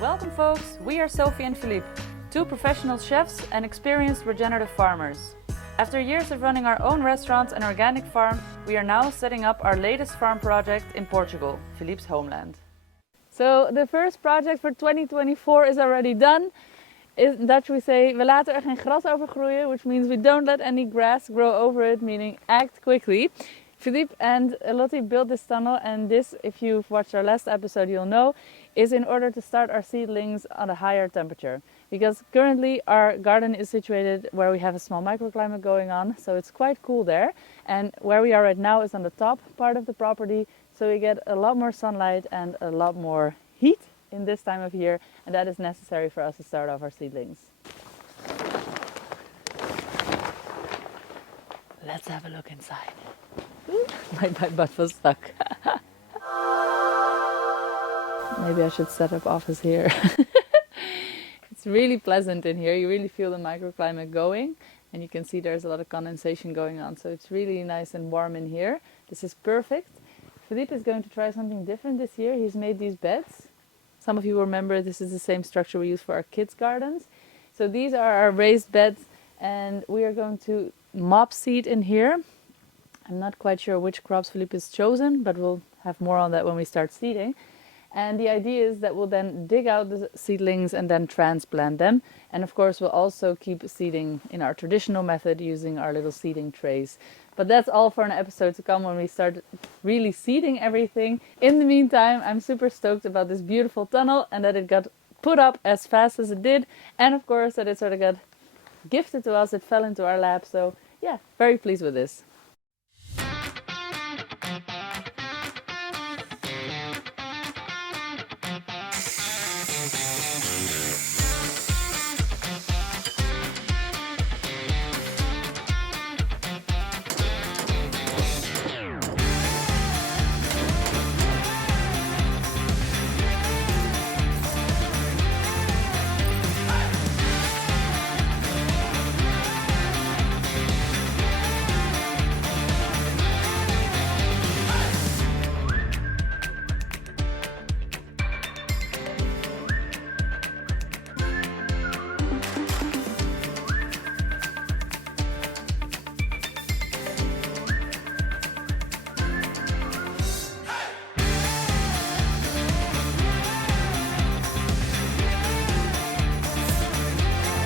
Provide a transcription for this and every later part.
Welcome folks, we are Sophie and Philippe, two professional chefs and experienced regenerative farmers. After years of running our own restaurants and organic farm, we are now setting up our latest farm project in Portugal, Philippe's homeland. So the first project for 2024 is already done. In Dutch we say, we laten er geen gras over groeien, which means we don't let any grass grow over it, meaning act quickly. Philippe and Lottie built this tunnel, and this, if you've watched our last episode, you'll know, is in order to start our seedlings on a higher temperature. Because currently our garden is situated where we have a small microclimate going on, so it's quite cool there. And where we are right now is on the top part of the property, so we get a lot more sunlight and a lot more heat in this time of year, and that is necessary for us to start off our seedlings. Let's have a look inside. My butt was stuck. Maybe I should set up office here. It's really pleasant in here. You really feel the microclimate going, and you can see there's a lot of condensation going on, so it's really nice and warm in here. This is perfect. Philippe is going to try something different this year. He's made these beds. Some of you remember this is the same structure we use for our kids' gardens. So these are our raised beds, and we are going to mob seed in here. I'm not quite sure which crops Philippe has chosen, but we'll have more on that when we start seeding. And the idea is that we'll then dig out the seedlings and then transplant them. And of course we'll also keep seeding in our traditional method using our little seeding trays. But that's all for an episode to come when we start really seeding everything. In the meantime, I'm super stoked about this beautiful tunnel and that it got put up as fast as it did. And of course that it sort of got gifted to us, it fell into our lap. So yeah, very pleased with this.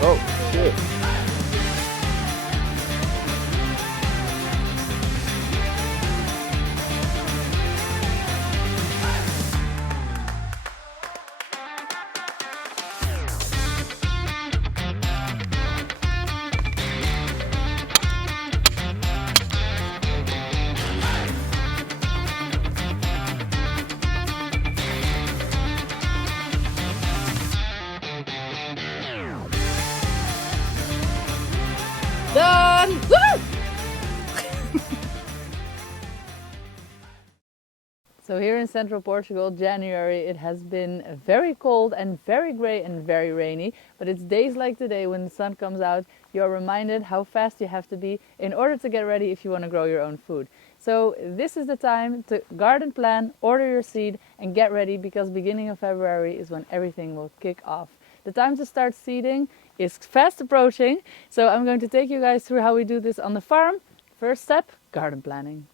Oh, shit. Done! Woo! So here in central Portugal, January, it has been very cold and very grey and very rainy. But it's days like today when the sun comes out, you're reminded how fast you have to be in order to get ready if you want to grow your own food. So this is the time to garden plan, order your seed and get ready, because beginning of February is when everything will kick off. The time to start seeding is fast approaching, so I'm going to take you guys through how we do this on the farm. First step, garden planning.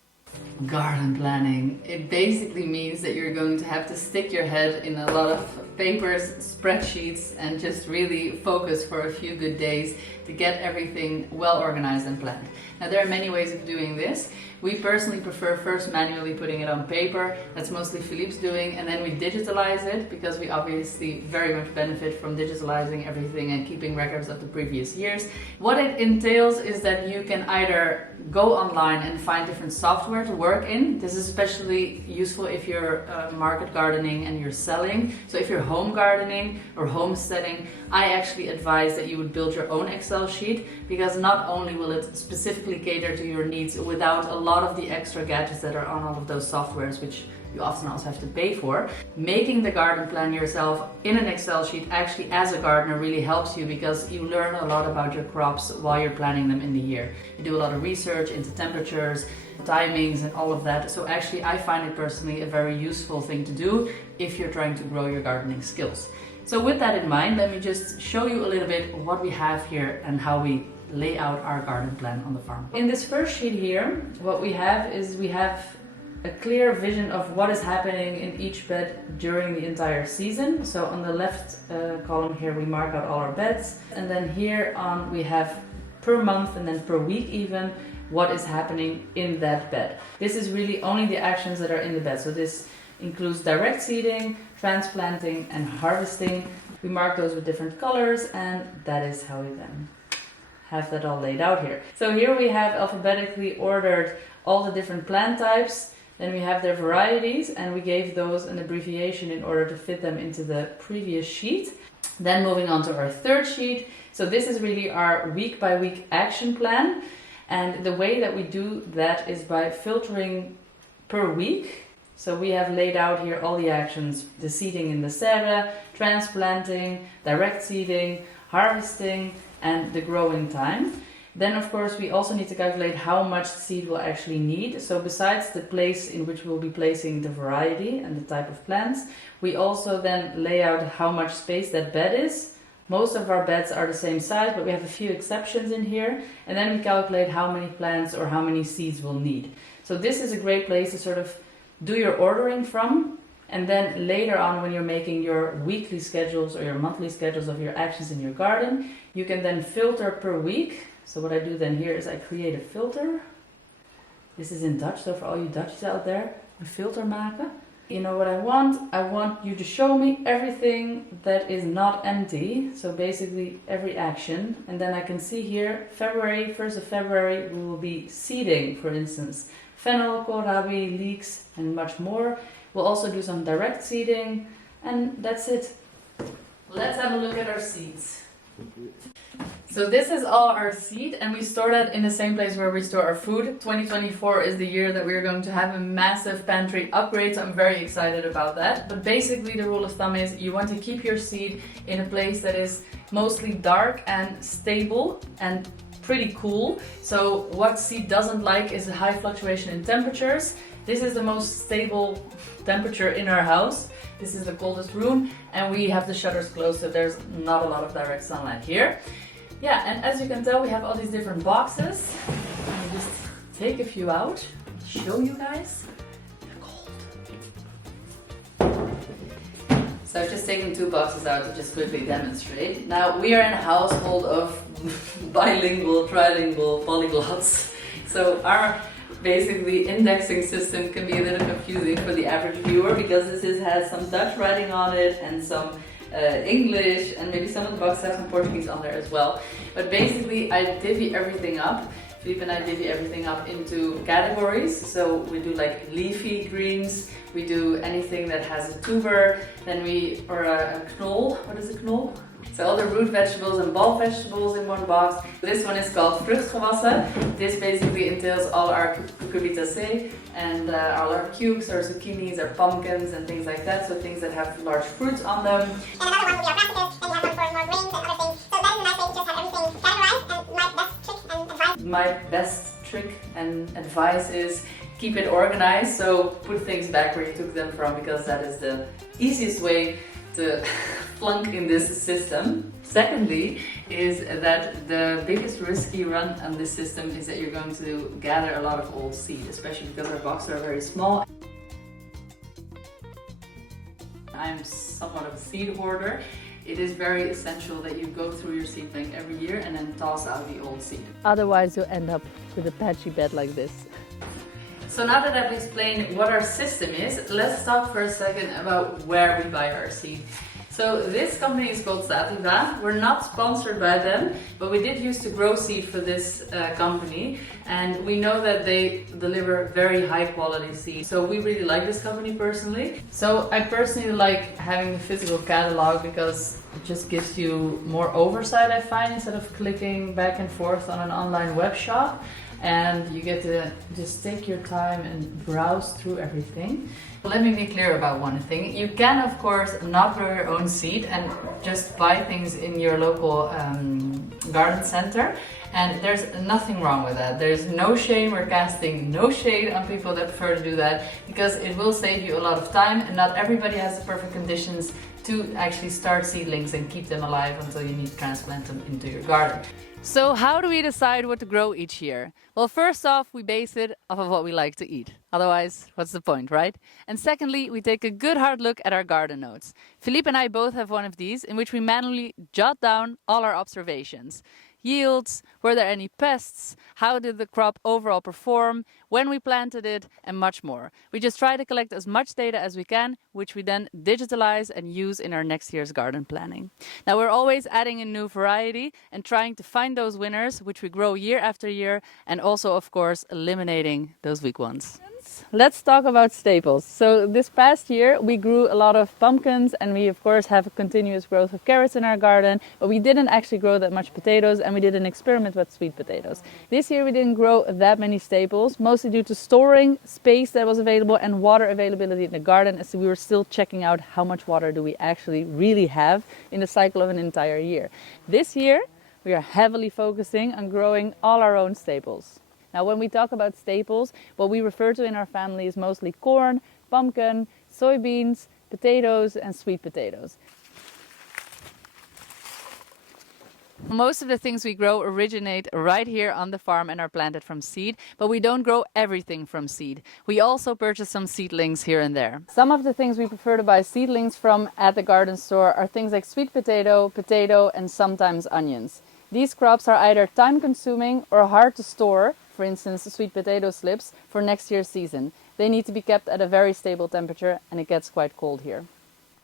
Garden planning. It basically means that you're going to have to stick your head in a lot of papers, spreadsheets, and just really focus for a few good days to get everything well organized and planned. Now there are many ways of doing this. We personally prefer first manually putting it on paper. That's mostly Philippe's doing, and then we digitalize it because we obviously very much benefit from digitalizing everything and keeping records of the previous years. What it entails is that you can either go online and find different software to work in. This is especially useful if you're market gardening and you're selling. So if you're home gardening or homesteading, I actually advise that you would build your own Excel sheet, because not only will it specifically cater to your needs without a lot of the extra gadgets that are on all of those softwares, which you often also have to pay for. Making the garden plan yourself in an Excel sheet actually as a gardener really helps you, because you learn a lot about your crops while you're planning them in the year. You do a lot of research into temperatures, timings and all of that. So actually I find it personally a very useful thing to do if you're trying to grow your gardening skills. So with that in mind, let me just show you a little bit what we have here and how we lay out our garden plan on the farm. In this first sheet here, what we have is we have a clear vision of what is happening in each bed during the entire season. So on the left column here we mark out all our beds, and then here on we have per month and then per week even what is happening in that bed. This is really only the actions that are in the bed. So this includes direct seeding, transplanting and harvesting. We mark those with different colors, and that is how we then have that all laid out here. So here we have alphabetically ordered all the different plant types. Then we have their varieties, and we gave those an abbreviation in order to fit them into the previous sheet. Then moving on to our third sheet. So this is really our week by week action plan. And the way that we do that is by filtering per week. So we have laid out here all the actions: the seeding in the serre, transplanting, direct seeding, harvesting, and the growing time. Then of course we also need to calculate how much seed we'll actually need. So besides the place in which we'll be placing the variety and the type of plants, we also then lay out how much space that bed is. Most of our beds are the same size, but we have a few exceptions in here. And then we calculate how many plants or how many seeds we'll need. So this is a great place to sort of do your ordering from. And then later on, when you're making your weekly schedules or your monthly schedules of your actions in your garden, you can then filter per week. So what I do then here is I create a filter. This is in Dutch, so for all you Dutchies out there, een filter maken. You know what I want? I want you to show me everything that is not empty. So basically every action. And then I can see here, February, 1st of February, we will be seeding, for instance, fennel, kohlrabi, leeks, and much more. We'll also do some direct seeding, and that's it. Let's have a look at our seeds. So this is all our seed, and we store that in the same place where we store our food. 2024 is the year that we're going to have a massive pantry upgrade, so I'm very excited about that. But basically the rule of thumb is you want to keep your seed in a place that is mostly dark and stable and pretty cool. So what seed doesn't like is a high fluctuation in temperatures. This is the most stable temperature in our house. This is the coldest room, and we have the shutters closed, so there's not a lot of direct sunlight here. Yeah, and as you can tell, we have all these different boxes. I'll just take a few out, show you guys. They're cold. So I've just taken 2 boxes out to just quickly demonstrate. Now, we are in a household of bilingual, trilingual, polyglots. So our basically indexing system can be a little confusing for the average viewer, because this has some Dutch writing on it and some English, and maybe some of the boxes have some Portuguese on there as well. But basically I divvy everything up. Philippe and I divvy everything up into categories. So we do like leafy greens, we do anything that has a tuber, then or a knol. What is a knol? So all the root vegetables and bulb vegetables in one box. This one is called vruchtgewassen. This basically entails all our cucurbitacea and all our cukes, our zucchinis, our pumpkins and things like that. So things that have large fruits on them. And another one will be our brassicas, and you have one for more grains and other things. So that is a nice way to just have everything categorized. And my best trick and advice is keep it organized. So put things back where you took them from, because that is the easiest way to flunk in this system. Secondly, is that the biggest risk you run on this system is that you're going to gather a lot of old seed, especially because our boxes are very small. I'm somewhat of a seed hoarder. It is very essential that you go through your seed bank every year and then toss out the old seed. Otherwise you'll end up with a patchy bed like this. So now that I've explained what our system is, let's talk for a second about where we buy our seed. So this company is called Sativa. We're not sponsored by them, but we did used to grow seed for this company, and we know that they deliver very high quality seed. So we really like this company personally. So I personally like having the physical catalog because it just gives you more oversight, I find, instead of clicking back and forth on an online web shop. And you get to just take your time and browse through everything. Let me be clear about one thing. You can, of course, not grow your own seed and just buy things in your local garden center. And there's nothing wrong with that. There's no shame or casting no shade on people that prefer to do that, because it will save you a lot of time, and not everybody has the perfect conditions to actually start seedlings and keep them alive until you need to transplant them into your garden. So how do we decide what to grow each year? Well, first off, we base it off of what we like to eat. Otherwise, what's the point, right? And secondly, we take a good hard look at our garden notes. Philippe and I both have one of these in which we manually jot down all our observations. Yields, were there any pests, how did the crop overall perform, when we planted it, and much more. We just try to collect as much data as we can, which we then digitalize and use in our next year's garden planning. Now we're always adding a new variety and trying to find those winners, which we grow year after year, and also, of course, eliminating those weak ones. Let's talk about staples. So this past year we grew a lot of pumpkins, and we of course have a continuous growth of carrots in our garden, but we didn't actually grow that much potatoes, and we did an experiment with sweet potatoes. This year we didn't grow that many staples, mostly due to storing space that was available and water availability in the garden, as we were still checking out how much water do we actually really have in the cycle of an entire year. This year we are heavily focusing on growing all our own staples. Now, when we talk about staples, what we refer to in our family is mostly corn, pumpkin, soybeans, potatoes, and sweet potatoes. Most of the things we grow originate right here on the farm and are planted from seed, but we don't grow everything from seed. We also purchase some seedlings here and there. Some of the things we prefer to buy seedlings from at the garden store are things like sweet potato, potato, and sometimes onions. These crops are either time-consuming or hard to store, for instance sweet potato slips, for next year's season. They need to be kept at a very stable temperature, and it gets quite cold here.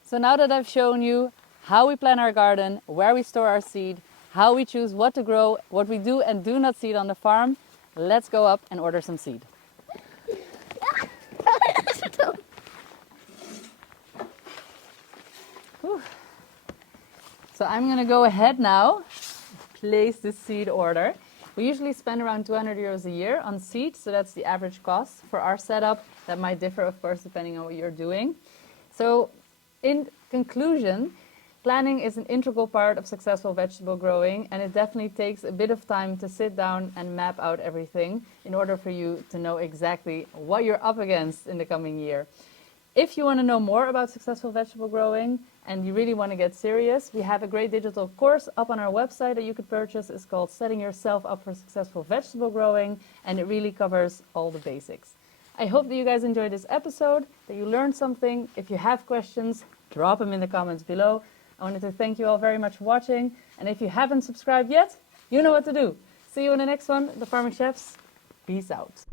So now that I've shown you how we plan our garden, where we store our seed, how we choose what to grow, what we do and do not seed on the farm, let's go up and order some seed. So I'm going to go ahead now, place the seed order. We usually spend around 200 euros a year on seed, so that's the average cost. For our setup, that might differ, of course, depending on what you're doing. So, in conclusion, planning is an integral part of successful vegetable growing, and it definitely takes a bit of time to sit down and map out everything in order for you to know exactly what you're up against in the coming year. If you want to know more about successful vegetable growing and you really want to get serious, we have a great digital course up on our website that you could purchase. It's called Setting Yourself Up for Successful Vegetable Growing, and it really covers all the basics. I hope that you guys enjoyed this episode, that you learned something. If you have questions, drop them in the comments below. I wanted to thank you all very much for watching, and if you haven't subscribed yet, you know what to do. See you in the next one, The Farming Chefs. Peace out.